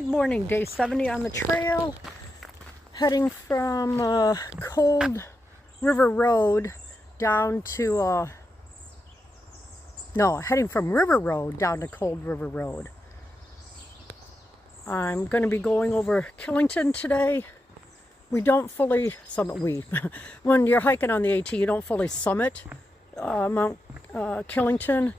Good morning, day 70 on the trail, heading from Cold River Road down to, heading from River Road down to Cold River Road. I'm going to be going over Killington today. We don't fully summit, when you're hiking on the AT, you don't fully summit Mount Killington.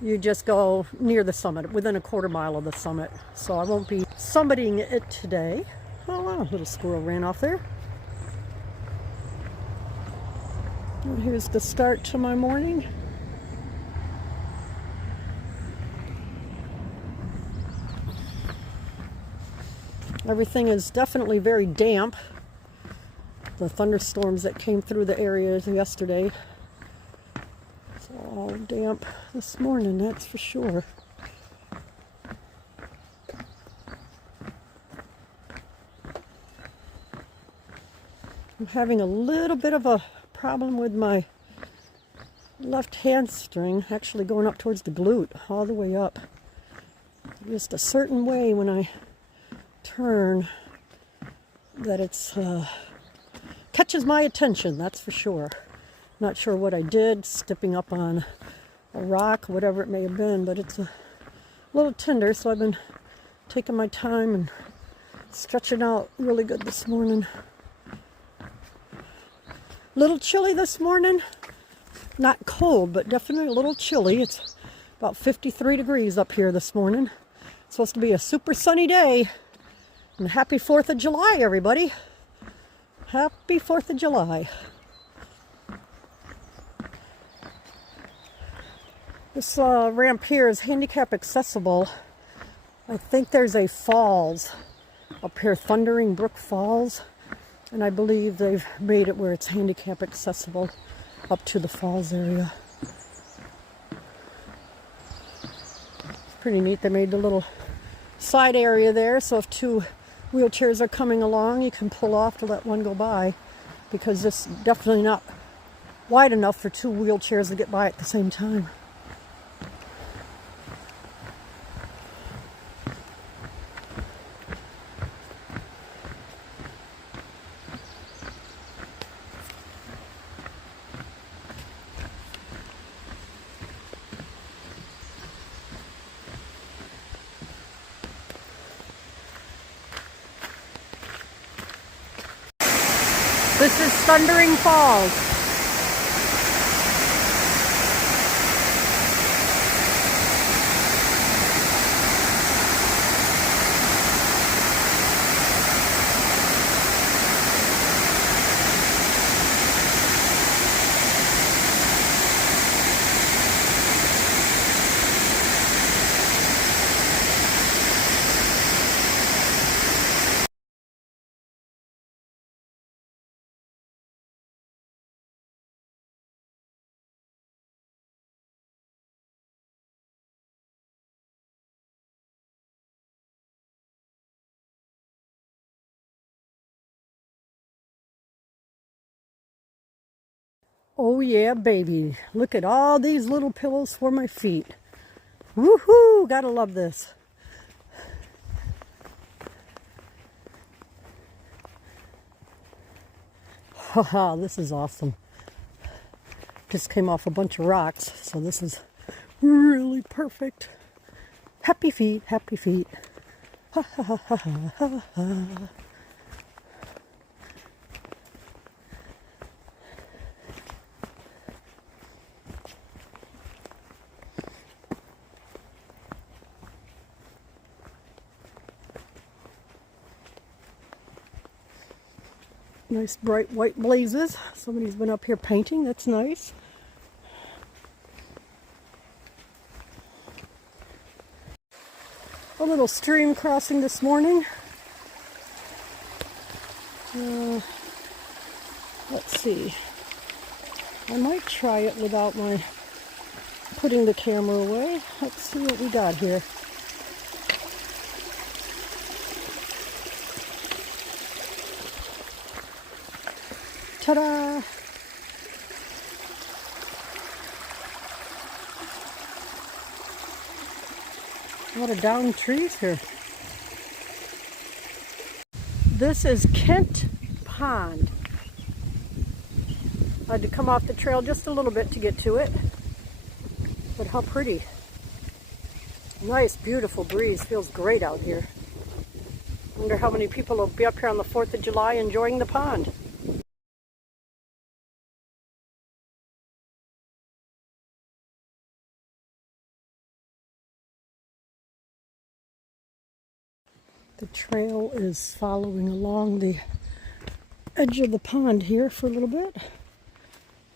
You just go near the summit, within a quarter mile of the summit. So I won't be summiting it today. Oh wow, a little squirrel ran off there. And here's the start to my morning. Everything is definitely very damp. The thunderstorms that came through the area yesterday. It's all damp this morning, that's for sure. I'm having a little bit of a problem with my left hamstring, actually going up towards the glute, all the way up. Just a certain way when I turn that it's catches my attention, that's for sure. Not sure what I did, stepping up on a rock, whatever it may have been, but it's a little tender, so I've been taking my time and stretching out really good this morning. Little chilly this morning, not cold, but definitely a little chilly. It's about 53 degrees up here this morning. It's supposed to be a super sunny day. And happy 4th of July, everybody. Happy 4th of July. This ramp here is handicap accessible. I think there's a falls up here, Thundering Brook Falls. And I believe they've made it where it's handicap accessible up to the falls area. It's pretty neat. They made the little side area there, so if two wheelchairs are coming along, you can pull off to let one go by, because this is definitely not wide enough for two wheelchairs to get by at the same time. This is Thundering Falls. Oh yeah, baby. Look at all these little pillows for my feet. Woohoo! Gotta love this. Haha, this is awesome. Just came off a bunch of rocks, so this is really perfect. Happy feet, happy feet. Ha ha ha ha ha ha ha. Nice bright white blazes. Somebody's been up here painting. That's nice. A little stream crossing this morning. Let's see. I might try it without my putting the camera away. Let's see what we got here. Ta-da! A lot of downed trees here. This is Kent Pond. I had to come off the trail just a little bit to get to it. But how pretty. Nice, beautiful breeze. Feels great out here. Wonder how many people will be up here on the 4th of July enjoying the pond. The trail is following along the edge of the pond here for a little bit.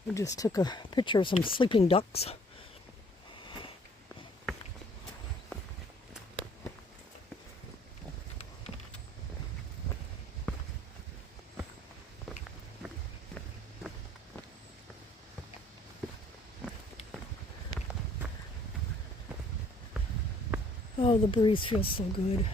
I just took a picture of some sleeping ducks. Oh, the breeze feels so good.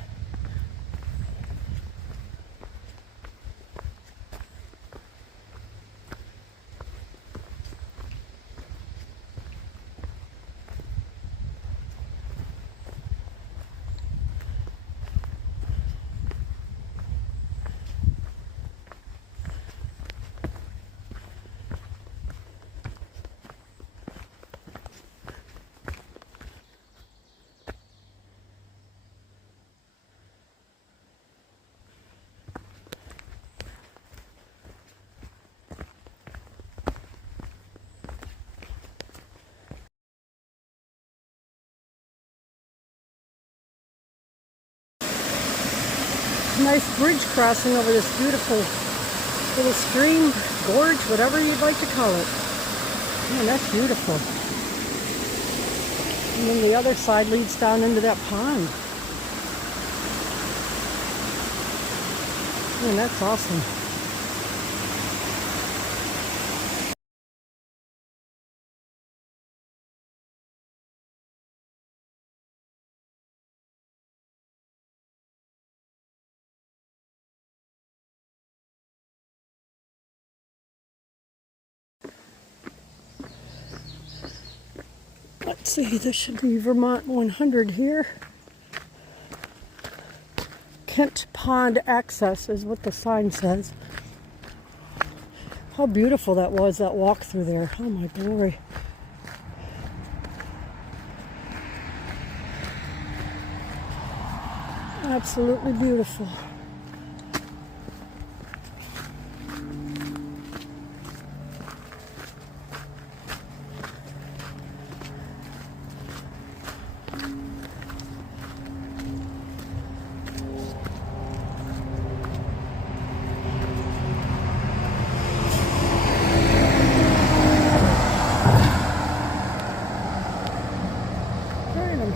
Nice bridge crossing over this beautiful little stream, gorge, whatever you'd like to call it. Man, that's beautiful. And then the other side leads down into that pond. Man, that's awesome. Let's see, this should be Vermont 100 here. Kent Pond Access is what the sign says. How beautiful that was, that walk through there. Oh my glory. Absolutely beautiful.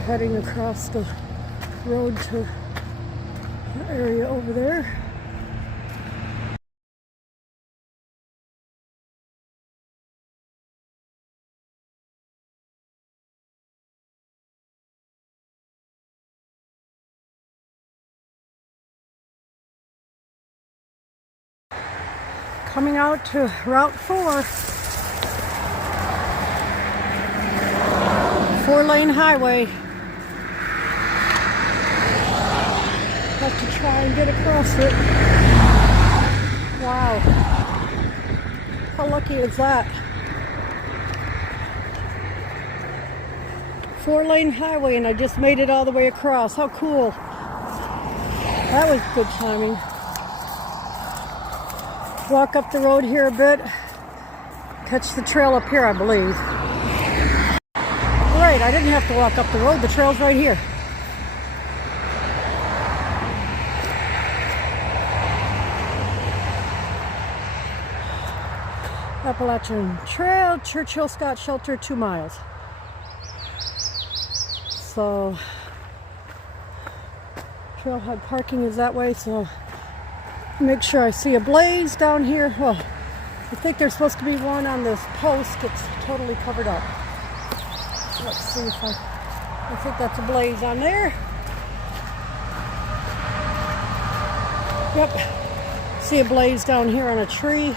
Heading across the road to the area over there. Coming out to Route 4. 4-lane highway. Have to try and get across it. Wow. How lucky is that? 4-lane highway and I just made it all the way across. How cool. That was good timing. Walk up the road here a bit. Catch the trail up here, I believe. Great, I didn't have to walk up the road. The trail's right here. Appalachian Trail, Churchill Scott Shelter, 2 miles. So, trailhead parking is that way, so make sure I see a blaze down here. Well, I think there's supposed to be one on this post. It's totally covered up. Let's see if I think that's a blaze on there. Yep, see a blaze down here on a tree.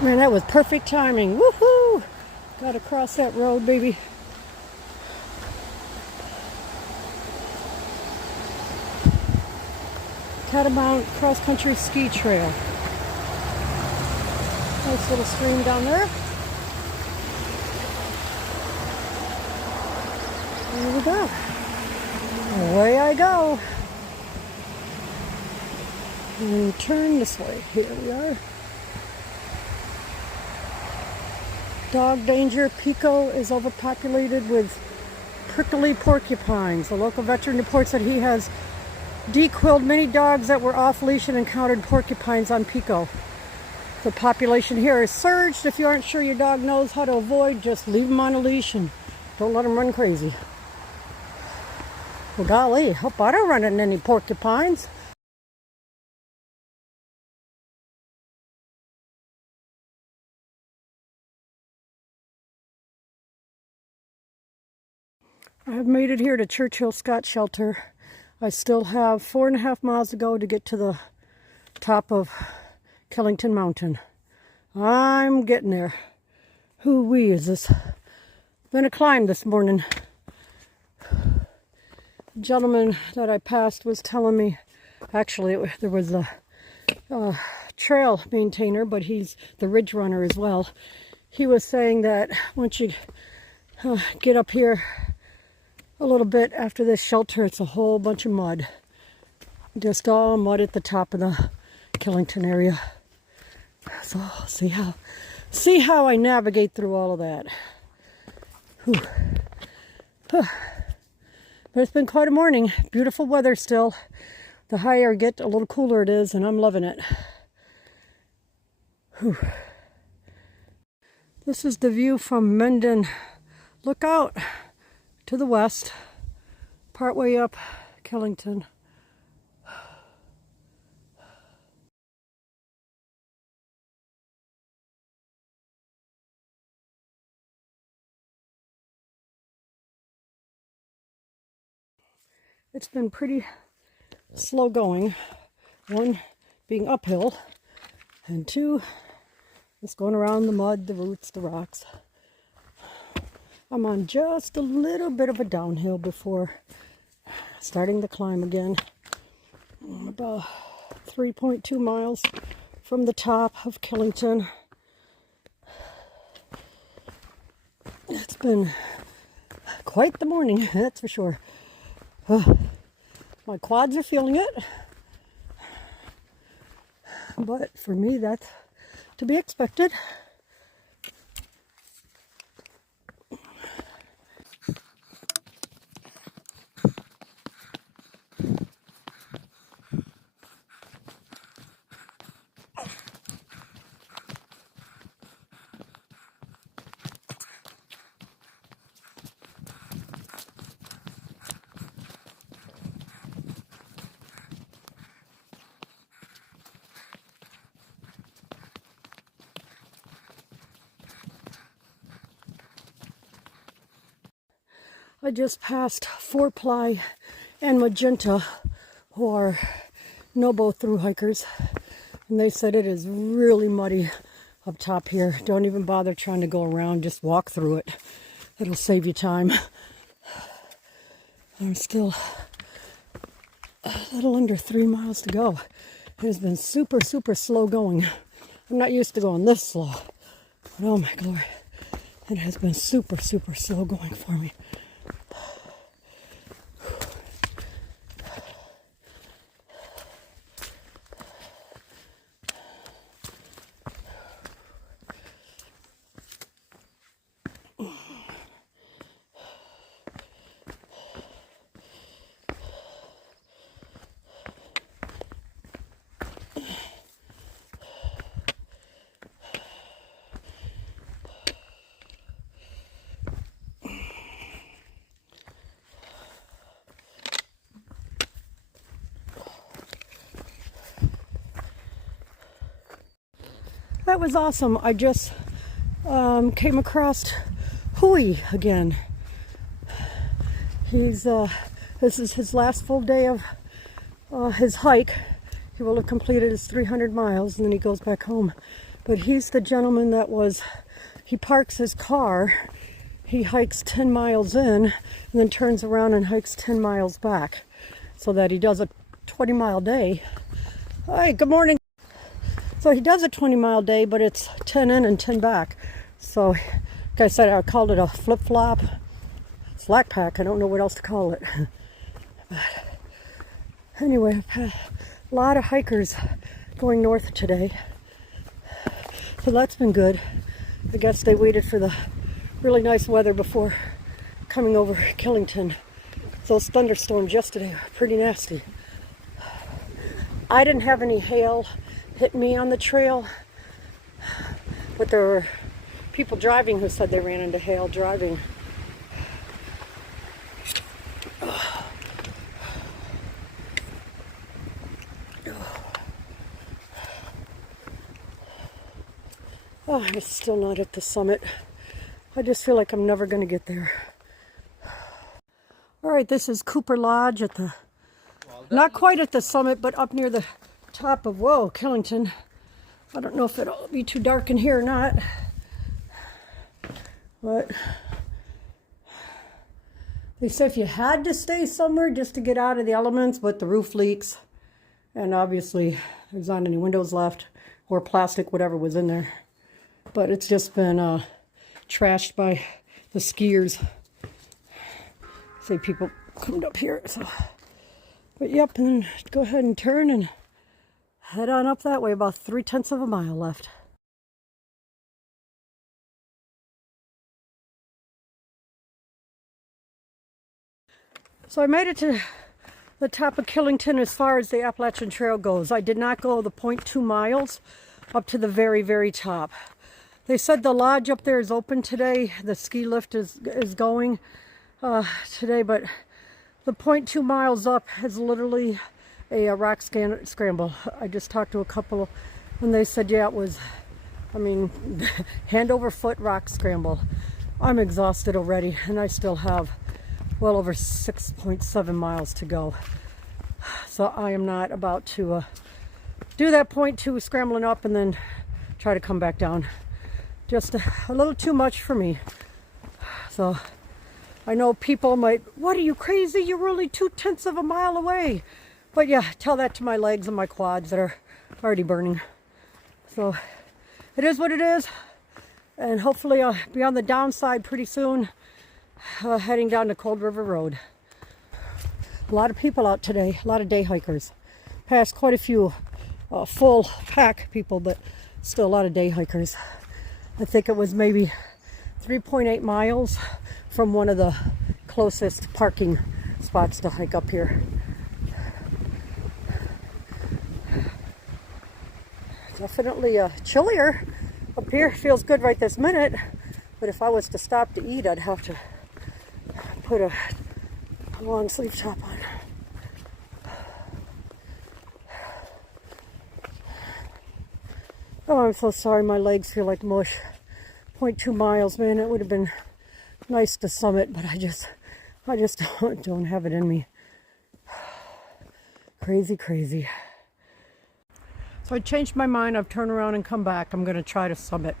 Man, that was perfect timing. Woohoo! Got to cross that road, baby. Catamount cross-country ski trail. Nice little stream down there. There we go. Away I go. And turn this way. Here we are. Dog danger. Pico is overpopulated with prickly porcupines. The local veteran reports that he has dequilled many dogs that were off leash and encountered porcupines on Pico. The population here is surged. If you aren't sure your dog knows how to avoid, just leave him on a leash and don't let him run crazy. Well, golly, hope I don't run into any porcupines. I have made it here to Churchill Scott Shelter. I still have 4.5 miles to go to get to the top of Killington Mountain. I'm getting there. Hoo-wee, is this been a climb this morning. The gentleman that I passed was telling me, actually there was a trail maintainer, but he's the ridge runner as well. He was saying that once you get up here a little bit after this shelter, it's a whole bunch of mud. Just all mud at the top of the Killington area. So I'll see how I navigate through all of that. Whew. But it's been quite a morning. Beautiful weather still. The higher I get, a little cooler it is, and I'm loving it. Whew. This is the view from Menden Lookout to the west, partway up Killington. It's been pretty slow going. One, being uphill, and two, just going around the mud, the roots, the rocks. I'm on just a little bit of a downhill before starting the climb again. I'm about 3.2 miles from the top of Killington. It's been quite the morning, that's for sure. My quads are feeling it, but for me that's to be expected. I just passed 4-ply and Magenta, who are no-bow through hikers, and they said it is really muddy up top here. Don't even bother trying to go around, just walk through it. It'll save you time. There's still a little under 3 miles to go. It has been super, super slow going. I'm not used to going this slow, but oh my glory, it has been super, super slow going for me. That was awesome. I just came across Huey again. This is his last full day of his hike. He will have completed his 300 miles and then he goes back home. But he's the gentleman that he parks his car, he hikes 10 miles in and then turns around and hikes 10 miles back so that he does a 20-mile day. Hi, good morning. So he does a 20-mile day, but it's 10 in and 10 back. So, like I said, I called it a flip-flop, Slackpacked. I don't know what else to call it. But anyway, a lot of hikers going north today. So that's been good. I guess they waited for the really nice weather before coming over Killington. Those thunderstorms yesterday were pretty nasty. I didn't have any hail hit me on the trail, but there were people driving who said they ran into hail driving. Oh, I'm still not at the summit. I just feel like I'm never going to get there. All right, this is Cooper Lodge at the, not quite at the summit, but up near the top of, whoa, Killington. I don't know if it'll be too dark in here or not. But they say if you had to stay somewhere just to get out of the elements, but the roof leaks. And obviously there's not any windows left or plastic, whatever was in there. But it's just been trashed by the skiers. Say people come up here. So, but yep, and then go ahead and turn and head on up that way. About 3/10 of a mile left. So I made it to the top of Killington as far as the Appalachian Trail goes. I did not go the 0.2 miles up to the very, very top. They said the lodge up there is open today. The ski lift is going today, but the 0.2 miles up is literally a rock scramble. I just talked to a couple and they said, yeah, it was, I mean, hand over foot rock scramble. I'm exhausted already and I still have well over 6.7 miles to go. So I am not about to do that 0.2 scrambling up and then try to come back down. Just a little too much for me. So I know people might, what are you crazy? You're only 2/10 of a mile away. But yeah, tell that to my legs and my quads that are already burning. So it is what it is. And hopefully I'll be on the downside pretty soon, heading down to Cold River Road. A lot of people out today, a lot of day hikers. Passed quite a few full pack people, but still a lot of day hikers. I think it was maybe 3.8 miles from one of the closest parking spots to hike up here. Definitely chillier up here. Feels good right this minute, but if I was to stop to eat, I'd have to put a long sleeve top on. Oh, I'm so sorry. My legs feel like mush. 0.2 miles, man. It would have been nice to summit, but I just don't have it in me. Crazy. So I changed my mind. I've turned around and come back. I'm going to try to summit.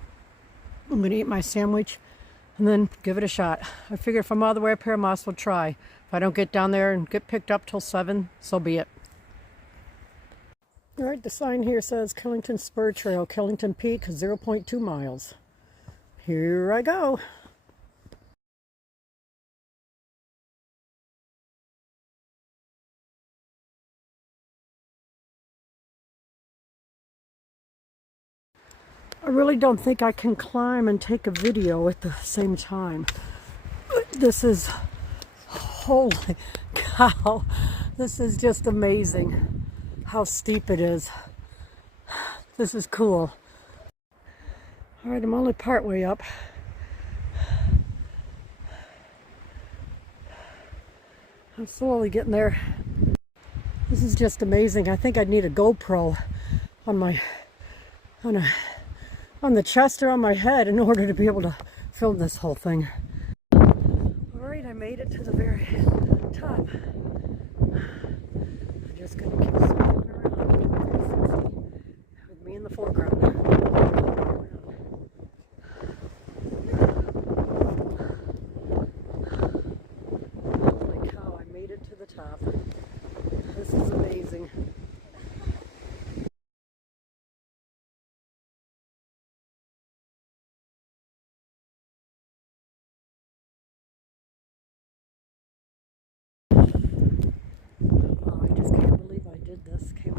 I'm going to eat my sandwich and then give it a shot. I figure if I'm all the way up here, I might as well try. If I don't get down there and get picked up till 7, so be it. All right, the sign here says Killington Spur Trail, Killington Peak, 0.2 miles. Here I go. I really don't think I can climb and take a video at the same time. This is, holy cow, this is just amazing how steep it is. This is cool. All right, I'm only part way up. I'm slowly getting there. This is just amazing. I think I'd need a GoPro on the chest or on my head in order to be able to film this whole thing. All right, I made it to the very top. I'm just gonna keep circling around with me in the foreground. Holy cow, I made it to the top. This is amazing.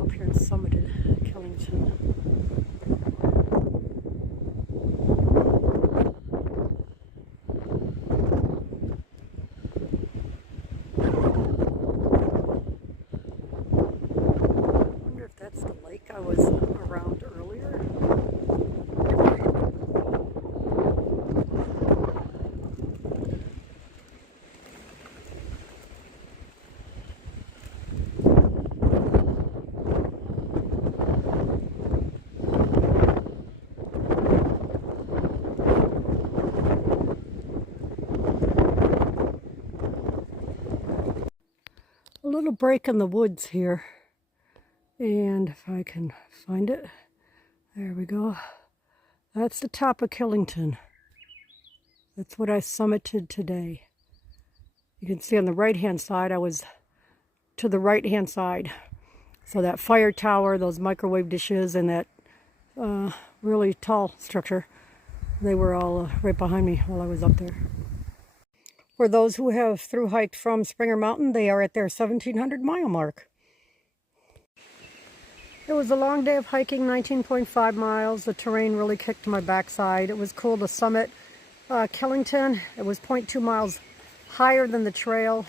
up here and summited Killington. I wonder if that's the lake I was around earlier. A little break in the woods here, and if I can find it, there we go. That's the top of Killington. That's what I summited today. You can see on the right hand side, I was to the right hand side. So that fire tower, those microwave dishes, and that really tall structure, they were all right behind me while I was up there. For those who have through hiked from Springer Mountain, they are at their 1,700 mile mark. It was a long day of hiking, 19.5 miles. The terrain really kicked my backside. It was cool to summit Killington. It was 0.2 miles higher than the trail,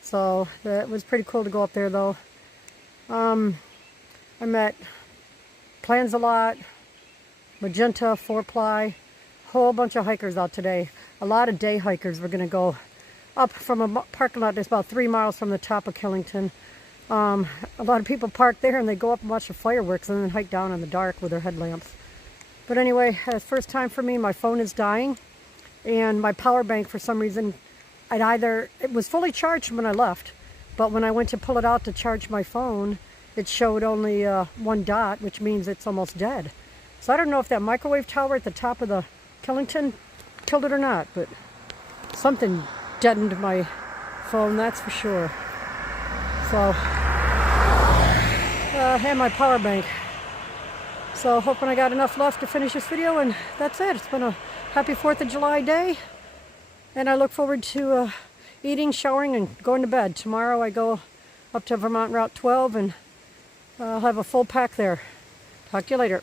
so it was pretty cool to go up there though. I met Plans-A-Lot, Magenta, 4-Ply, whole bunch of hikers out today. A lot of day hikers. We're going to go up from a parking lot that's about 3 miles from the top of Killington. A lot of people park there and they go up and watch the fireworks and then hike down in the dark with their headlamps. But anyway, first time for me, my phone is dying, and my power bank, for some reason, it was fully charged when I left, but when I went to pull it out to charge my phone, it showed only one dot, which means it's almost dead. So I don't know if that microwave tower at the top of the Killington killed it or not, but something deadened my phone, that's for sure. So, and my power bank. So hoping I got enough left to finish this video, and that's it. It's been a happy 4th of July day, and I look forward to eating, showering, and going to bed. Tomorrow I go up to Vermont Route 12, and I'll have a full pack there. Talk to you later.